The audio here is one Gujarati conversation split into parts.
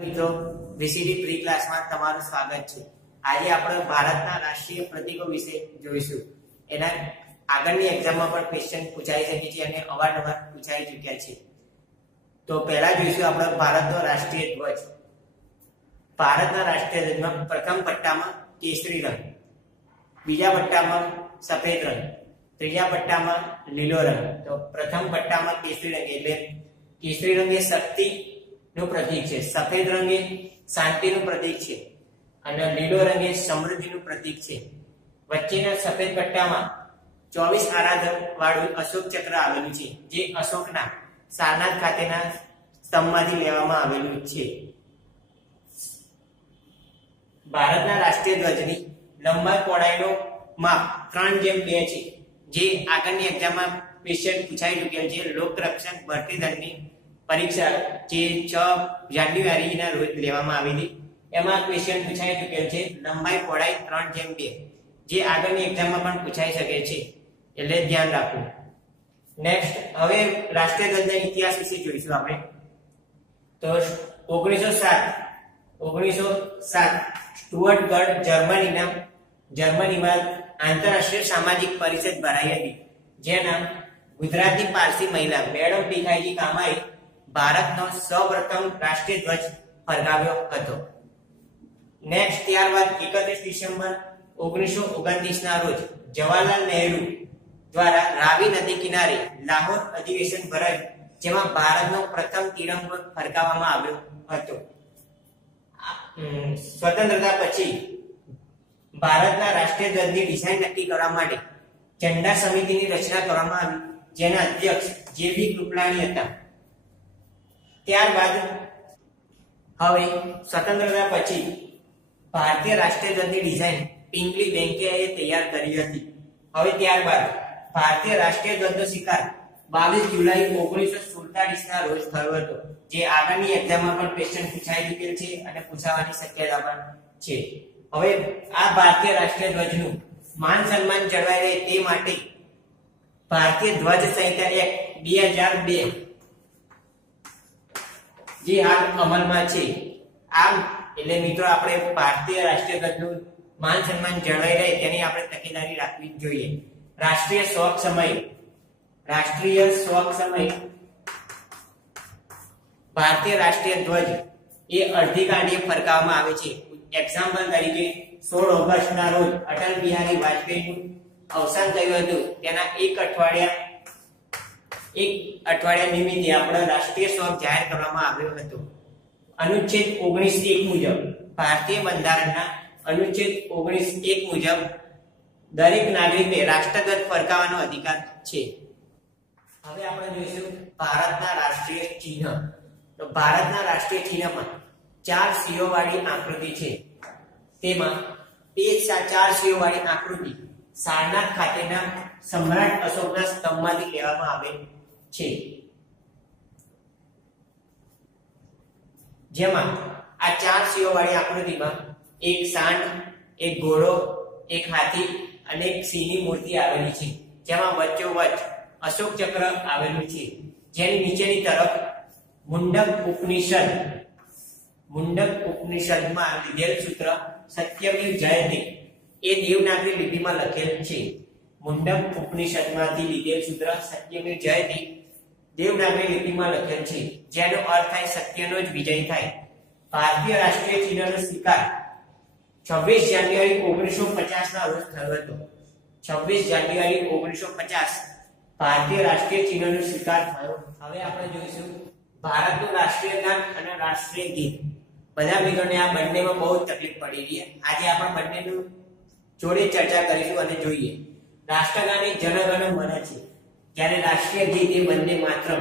મિત્રો વીસીડી પ્રી ક્લાસમાં તમારું સ્વાગત છે. આજે આપણે ભારતના રાષ્ટ્રીય પ્રતીકો વિશે જોઈશું. એના આગળની એક્ઝામમાં પણ ક્વેશ્ચન પૂછાઈ શકે છે અને અવારનવાર પૂછાઈ ચૂક્યા છે. તો પહેલા જોઈશું આપણે ભારતનો રાષ્ટ્રીય ધ્વજ. ભારતના રાષ્ટ્રીય ધ્વજમાં પ્રથમ પટ્ટામાં કેસરી રંગ, બીજા પટ્ટામાં સફેદ રંગ, ત્રીજા પટ્ટામાં લીલો રંગ. તો પ્રથમ પટ્ટામાં કેસરી રંગ એટલે કેસરી રંગ એ શક્તિ નું પ્રતીક છે. સફેદ રંગ એ શાંતિનું પ્રતીક છે અને લીલો રંગ એ સમૃદ્ધિનું પ્રતીક છે. વચ્ચેના સફેદ પટ્ટામાં ચોવીસ આરાધક વાળું અશોક ચક્ર આવેલું છે, જે અશોકના સારનાથ ખાતેના સ્તંભમાંથી લેવામાં આવેલું છે. ભારતના રાષ્ટ્રીય ધ્વજની લંબાઈ પહોળાઈનો માપ ત્રણ જેમ બે છે. જે આગળની એક્ઝામમાં ક્વેશ્ચન પૂછાઈ ચૂકેલ છે. લોકરક્ષક ભરતી દળની પરીક્ષા જે છ જાન્યુઆરીના રોજ લેવામાં આવેલી એમાં ક્વેશ્ચન પૂછાઈ ચૂકેલ છે, લંબાઈ પહોળાઈ ત્રણ જેમ બે. જે આગળની એક્ઝામમાં પણ પૂછાઈ શકે છે, એટલે ધ્યાન રાખવું. નેક્સ્ટ હવે રાષ્ટ્રીય ધંધા ઇતિહાસ વિશે જોઈશું આપણે. તો ઓગણીસો સાત ઓગણીસો સાત, સ્ટુઅર્ટ ગઢ જર્મનીના, જર્મનીમાં આંતરરાષ્ટ્રીય સામાજિક પરિષદ ભરાઈ હતી. જેના ગુજરાતી પારસી મહિલા, મેડમ ભીખાઈજી કામાએ ભારતનો સૌપ્રથમ રાષ્ટ્રીય ધ્વજ ફરકાવ્યો હતો. નેક્સ્ટ ત્યારબાદ એકત્રીસ ડિસેમ્બર ઓગણીસો ઓગણત્રીસ ના રોજ જવાહરલાલ નહેરુ દ્વારા રાવી નદી કિનારે લાહોર અધિવેશન ભરાયું, જેમાં ભારતનો પ્રથમ તિરંગો ફરકાવવામાં આવ્યો હતો. સ્વતંત્રતા પછી ભારતના રાષ્ટ્રીય ધ્વજની ડિઝાઇન નક્કી કરવા માટે ઝંડા સમિતિની રચના કરવામાં આવી, જેના અધ્યક્ષ જેબી કૃપલાણી હતા. ત્યારબાદ હવે સ્વતંત્રતા પછી ભારતીય રાષ્ટ્રીય ધ્વજની ડિઝાઇન પિંગલી વેંકૈયાએ તૈયાર કરી હતી. હવે ત્યારબાદ ભારતીય રાષ્ટ્રીય ધ્વજનો શિકાર બાવીસ જુલાઈ ઓગણીસો સુડતાલીસ ના રોજ થયો હતો. જે આગળની એક્ઝામમાં પણ ક્વેશ્ચન પૂછાઈ ચૂકેલ છે અને પૂછાવાની શક્યતા પણ છે. હવે આ ભારતીય રાષ્ટ્રીય ધ્વજનું માન સન્માન જળવાઈ રહે તે માટે ભારતીય ધ્વજ સંહિતા એક્ટ બે હજાર બે જે હાલ અમલમાં છે. આમ, એટલે મિત્રો આપણે ભારતીય રાષ્ટ્રીય ધ્વજનું માન સન્માન જળવાઈ રહે તેની આપણે તકેદારી રાખવી જોઈએ. રાષ્ટ્રીય શોક સમય. રાષ્ટ્રીય શોક સમય. ભારતીય રાષ્ટ્રીય ધ્વજ એ અડધી કાંડીએ ફરકાવવામાં આવે છે. એક્ઝામ્પલ તરીકે, સોળ ઓગસ્ટ ના રોજ અટલ બિહારી વાજપેયીનું અવસાન થયું હતું. તેના એક અઠવાડિયા એક અઠવાડિયા નિમિત્તે આપણો રાષ્ટ્રીય શોક જાહેર કરવામાં આવ્યો હતો. અનુચ્છેદ ઓગણીસ એક મુજબ, ભારતીય બંધારણના અનુચ્છેદ ઓગણીસ એક મુજબ દરેક નાગરિકને રાષ્ટ્રગત ફરકાવવાનો અધિકાર છે. હવે આપણે જોઈશું ભારતના રાષ્ટ્રીય ચિહ્ન. તો ભારતના રાષ્ટ્રીય ચિહ્નમાં ચાર સિંહો વાળી આકૃતિ છે. તેમાં તે ચાર સિંહો વાળી આકૃતિ સારનાથ ખાતેના સમ્રાટ અશોકના સ્તંભમાંથી લેવામાં આવે છે. જેમાં આ ચાર સિંહો વાળી આકૃતિમાં એક સાંડ, એક ઘોડો, એક હાથી અને એક સિંહની મૂર્તિ આવેલી છે. જેમાં વચ્ચોવચ્ચ અશોક ચક્ર આવેલું છે. જેની નીચેની તરફ મુંડક ઉપનિષદ, મુંડક ઉપનિષદમાં લીધેલ સૂત્ર સત્યમેવ જયતે એ દેવનાગરી લિપિમાં લખેલ છે. મુંડક ઉપનિષદમાંથી લીધેલ સૂત્ર સત્યમેવ જયતે દેવનાગરી લિપિમાં લખેલ છે, જેનો અર્થ થાય સત્યનો જ વિજય થાય. ભારતીય રાષ્ટ્રીય ચિહ્નનો સ્વીકાર છવ્વીસ જાન્યુઆરી ઓગણીસો પચાસ ના રોજ થયો હતો. છવ્વીસ જાન્યુઆરી ઓગણીસો પચાસ ભારતીય રાષ્ટ્રીય ચિહ્નનો સ્વીકાર થયો. હવે આપણે જોઈશું ભારતનું રાષ્ટ્રીય ગાન અને રાષ્ટ્રીય ગીત. બધા મિત્રોને આ બંનેમાં બહુ તકલીફ પડી રહી આજે આપણે બંનેનું જોડે ચર્ચા કરીશું અને જોઈએ. રાષ્ટ્રગાન એ જનગણ મન છે. જ્યારે રાષ્ટ્રીય ગીત એ બંને માત્ર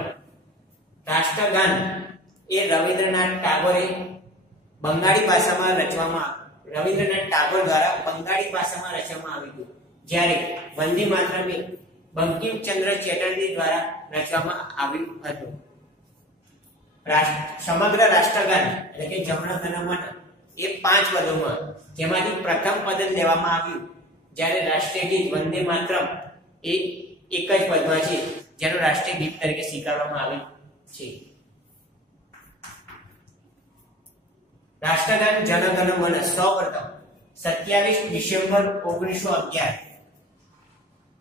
રાષ્ટ્રગાન એ રવિન્દ્રનાથ ટાગોરે બંગાળી ભાષામાં રચવામાં રવિન્દ્રનાથ ટાગોર દ્વારા બંગાળી ભાષામાં રચવામાં આવ્યું હતું. જ્યારે વંદે માતરમ બંકિમચંદ્ર ચેટર્જી દ્વારા રચવામાં આવ્યું હતું. સમગ્ર રાષ્ટ્રગાન એટલે કે જમણગણ એ પાંચ પદોમાં, જેમાંથી પ્રથમ પદ લેવામાં આવ્યું. જ્યારે રાષ્ટ્રીય ગીત વંદે માતરમ એ એક જ પદમાં છે, જેનો રાષ્ટ્રીય ગીત તરીકે સ્વીકારવામાં આવે છે. રાષ્ટ્રગાન જનગણ મન સૌપ્રથમ સત્યાવીસ ડિસેમ્બર ઓગણીસો અગિયાર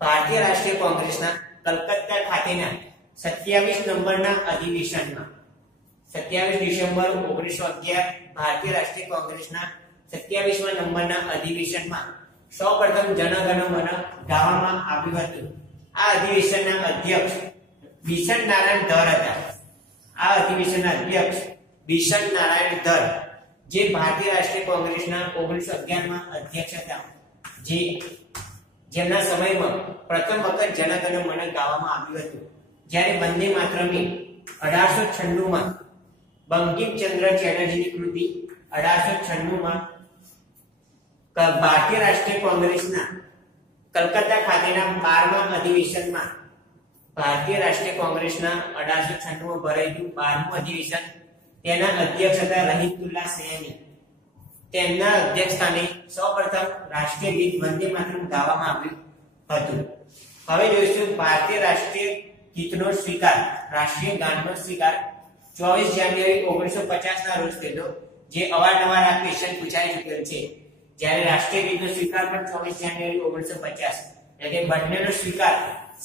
ભારતીય રાષ્ટ્રીય કોંગ્રેસના કલકત્તા ખાતેના સત્યાવીસ નંબરના અધિવેશનમાં. સત્યાવીસ ડિસેમ્બર ઓગણીસો અગિયાર ભારતીય રાષ્ટ્રીય કોંગ્રેસના સત્યાવીસમા નંબરના અધિવેશનમાં સૌપ્રથમ જનગણ મન ગાવામાં આવ્યું હતું. આ અધિવેશનના અધ્યક્ષ બિશન નારાયણ ધર હતા. આ અધિવેશનના અધ્યક્ષ બિશન નારાયણ ધર, જે ભારતીય રાષ્ટ્રીય કોંગ્રેસના ઓગણીસો અગિયારમાં અધ્યક્ષ હતા. જે જેમના સમયમાં પ્રથમ વખત જનગણ મને ગાવામાં આવ્યું હતું. જ્યારે વંદે માત્રમી અઢારસો છન્નુંમાં બંકિમચંદ્ર ચેટર્જીની કૃતિ અઢારસો છન્નુંમાં ભારતીય રાષ્ટ્રીય કોંગ્રેસના કલકત્તા ખાતેના બારમા અધિવેશનમાં ભારતીય રાષ્ટ્રીય કોંગ્રેસના અઢારસો છન્નુંમાં ભરાયેલું બારમું અધિવેશન. તેના અધ્યક્ષ હતા રહીમતુલ્લા સૈની. તેમના અધ્યક્ષસ્થાને સૌપ્રથમ રાષ્ટ્રીય ગીત વંદે માતરમ ગાવામાં આવ્યું હતું. હવે જોઈશું ભારતીય રાષ્ટ્રીય ગીતનો સ્વીકાર, રાષ્ટ્રીય ગાનનો સ્વીકાર. ચોવીસ જાન્યુઆરી ઓગણીસો પચાસ ના રોજ થયેલો જે અવારનવાર આ ક્વેશ્ચન પૂછાઈ ચૂક્યો છે. જ્યારે રાષ્ટ્રીય ગીતનો સ્વીકાર પણ ચોવીસ જાન્યુઆરી ઓગણીસો પચાસ એટલે કે બંનેનો સ્વીકાર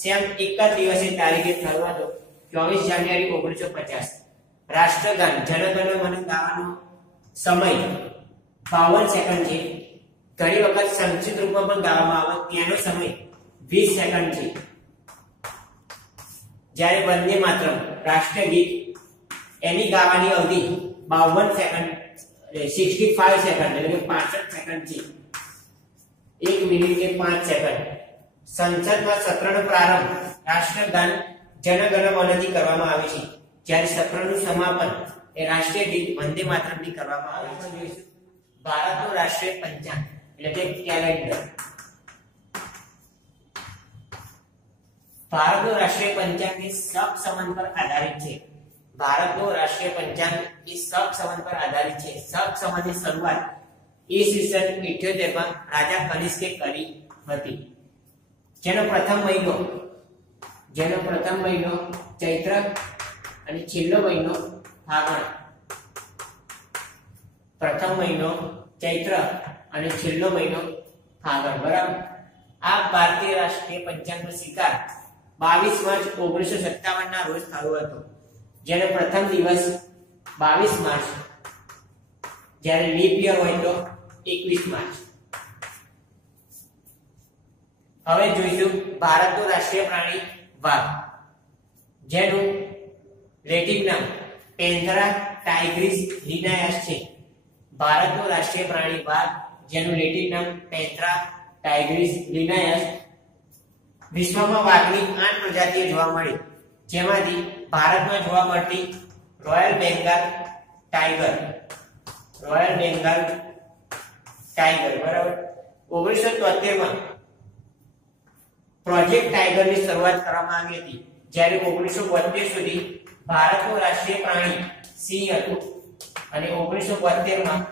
સેમ એક જ દિવસે તારીખે થયો હતો, ચોવીસ જાન્યુઆરી ઓગણીસો પચાસ રાષ્ટ્રગાન જનગણ મન ગાવાનો સમય બાવન સેકન્ડ છે. ઘણી વખત સંક્ષિપ્ત રૂપમાં પણ ગાવામાં આવે, તેનો સમય વીસ સેકન્ડ છે. જ્યારે વંદે માત્ર રાષ્ટ્રીય ગીત એની ગાવાની અવધિ બાવન સેકન્ડ સિક્સટી ફાઈવ સેકન્ડ એટલે કે પાસઠ સેકન્ડ છે. એક મિનિટ કે પાંચ સેકન્ડ સંસદમાં સત્રનો પ્રારંભ રાષ્ટ્રગાન જનગણ મનથી કરવામાં આવે છે. જ્યારે સત્રનું સમાપન એ રાષ્ટ્રીય ગીત વંદે માતરમથી કરવામાં આવે છે. ભારતનું રાષ્ટ્રીય પંચાંગ, એટલે કે કેલેન્ડર ભારતનું રાષ્ટ્રીય પંચાંગ એ સબ સંવત પર આધારિત છે. ભારતનું રાષ્ટ્રીય પંચાંગ એ સબ સંવત પર આધારિત છે. સબ સંવતની શરૂઆત ઈસવીસન 78 માં રાજા કનિષ્કે કરી હતી. જેનો પ્રથમ મહિનો, જેનો પ્રથમ મહિનો ચૈત્ર અને છેલ્લો મહિનો ફાગણ. પ્રથમ મહિનો ચૈત્ર અને છેલ્લો મહિનો ફાગણ. બરાબર? આ ભારતીય રાષ્ટ્રીય પંચાંગનો સ્વીકાર બાવીસ માર્ચ ઓગણીસો સત્તાવન ના રોજ થયો હતો. જેનો પ્રથમ દિવસ બાવીસ માર્ચ, જ્યારે લીપ યર હોય તો એકવીસ માર્ચ. હવે જોઈશું ભારતનું રાષ્ટ્રીય પ્રાણી વાઘ, જેનું લેટિન નામ પેન્થરા ટાઈગ્રીસ લિનાયસ છે. ભારતનું રાષ્ટ્રીય પ્રાણી વાઘ, જેનું લેટિન નામ પેન્થરા ટાઈગ્રીસ લિનાયસ વિશ્વમાં વાઘની આઠ પ્રજાતિઓ જોવા મળી. જેમાંથી ભારતમાં જોવા મળતી royal Bengal tiger royal Bengal tiger બરાબર? ઓગણીસો તોતેરમાં પ્રોજેક્ટ ટાઈગરની શરૂઆત કરવામાં આવી હતી, જ્યારે ઓગણીસો બોતેર સુધી ભારતનું રાષ્ટ્રીય પ્રાણી સિંહ હતું. અને ઓગણીસો બોતેરમાં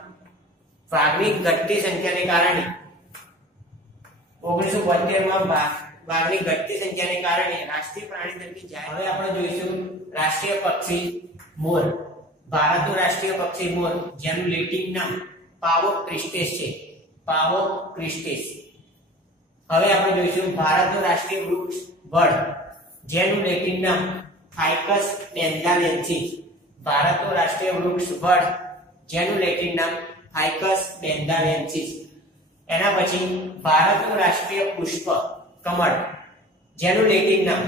વાઘની ઘટતી સંખ્યાને કારણે ઓગણીસો બોતેરમાં વાઘની ઘટતી સંખ્યાને કારણે રાષ્ટ્રીય પ્રાણી તરીકે જાહેર હવે આપણે જોઈશું રાષ્ટ્રીય પક્ષી મોર. ભારતનું રાષ્ટ્રીય પક્ષી મોર, જેનું લેટિન નામ પાવો ક્રિસ્ટેસ છે. પાવો ક્રિસ્ટેસ. હવે આપણે જોઈશું ભારતનું રાષ્ટ્રીય વૃક્ષ વડ, જેનું લેટિન નામ ફાઇકસ બેન્ઝાલેન્સિસ ભારતનું રાષ્ટ્રીય વૃક્ષ વડ, જેનું લેટિન નામ ફાઇકસ બેન્ઝાલેન્સિસ એના પછી ભારતનું રાષ્ટ્રીય પુષ્પ. કમળ, જેનું લેટિન નામ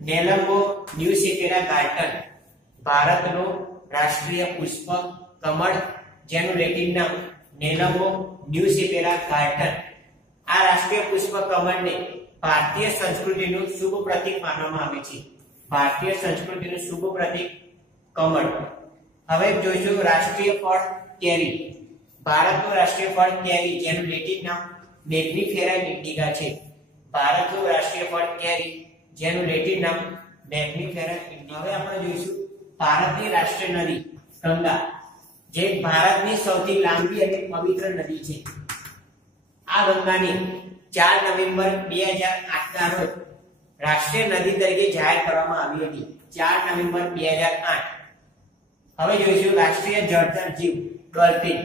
નેલમ્બો ન્યુસેટેરા ગાર્ટન, ભારતનું રાષ્ટ્રીય પુષ્પ કમળ, જેનું લેટિન નામ નેલમ્બો ન્યુસેટેરા ગાર્ટન. આ રાષ્ટ્રીય પુષ્પ કમળને ભારતીય સંસ્કૃતિનું શુભ પ્રતીક માનવામાં આવે છે. ભારતીય સંસ્કૃતિનું શુભ પ્રતીક કમળ. હવે જોઈશું રાષ્ટ્રીય ફળ કેરી. ભારતનું રાષ્ટ્રીય ફળ કેરી, જેનું લેટિન નામ મેગ્નિફેરા ઇન્ડિકા છે. ભારતનું રાષ્ટ્રીય ફળ કેરી, જેનું લેટિન નામ મેગ્નિફેરા ઇન્ડિકા હવે આપણે જોઈશું ભારતની રાષ્ટ્રીય નદી, ગંગા, જે ભારતની સૌથી લાંબી અને પવિત્ર નદી છે. આ ગંગાની ચાર નવેમ્બર બે હજાર આઠ ના રોજ રાષ્ટ્રીય નદી તરીકે જાહેર કરવામાં આવી હતી. ચાર નવેમ્બર બે હજાર આઠ. હવે જોઈશું રાષ્ટ્રીય જળચર જીવ, ડોલ્ફિન.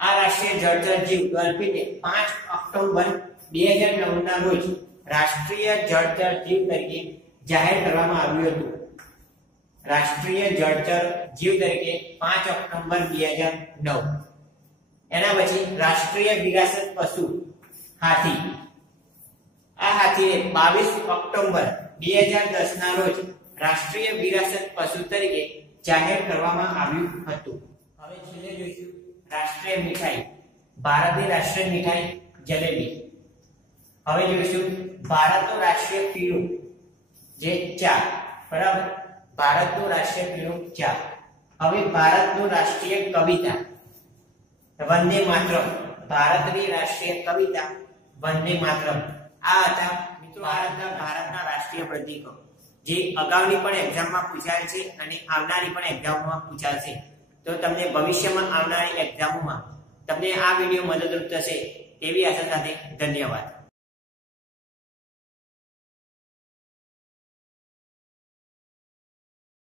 આ રાષ્ટ્રીય જળચર જીવ ડોલ્ફિનને પાંચ ઓક્ટોબર બે હજાર નવ ના રોજ રાષ્ટ્રીય જળચર જીવ તરીકે જાહેર કરવામાં આવ્યું હતું. રાષ્ટ્રીય જળચર જીવ તરીકે પાંચ ઓક્ટોબર બે હજાર નવ. એના પછી રાષ્ટ્રીય વિરાસત પશુ હાથી. આ હાથીને બાવીસ ઓક્ટોબર બે હજાર દસ ના રોજ રાષ્ટ્રીય વિરાસત પશુ તરીકે જાહેર કરવામાં આવ્યું હતું. હવે છેલ્લે જોઈશું રાષ્ટ્રીય મીઠાઈ. ભારતની રાષ્ટ્રીય મીઠાઈ જલેબી. હવે જોઈશું ભારતનું રાષ્ટ્રીય પીણું જે ચા બરાબર? ભારતનું રાષ્ટ્રીય પીણું ચા હવે ભારતનું રાષ્ટ્રીય કવિતા. વંદે માતરમ. ભારતની રાષ્ટ્રીય કવિતા વંદે માતરમ. આ હતા મિત્રો ભારતના ભારતના રાષ્ટ્રીય પ્રતીકો. જે અગાઉની પણ એક્ઝામમાં પૂછાય છે અને આવનારી પણ એક્ઝામમાં પૂછાશે તો તમને ભવિષ્યમાં આવનારી એક્ઝામોમાં તમને આ વીડિયો મદદરૂપ થશે એવી આશા સાથે ધન્યવાદ.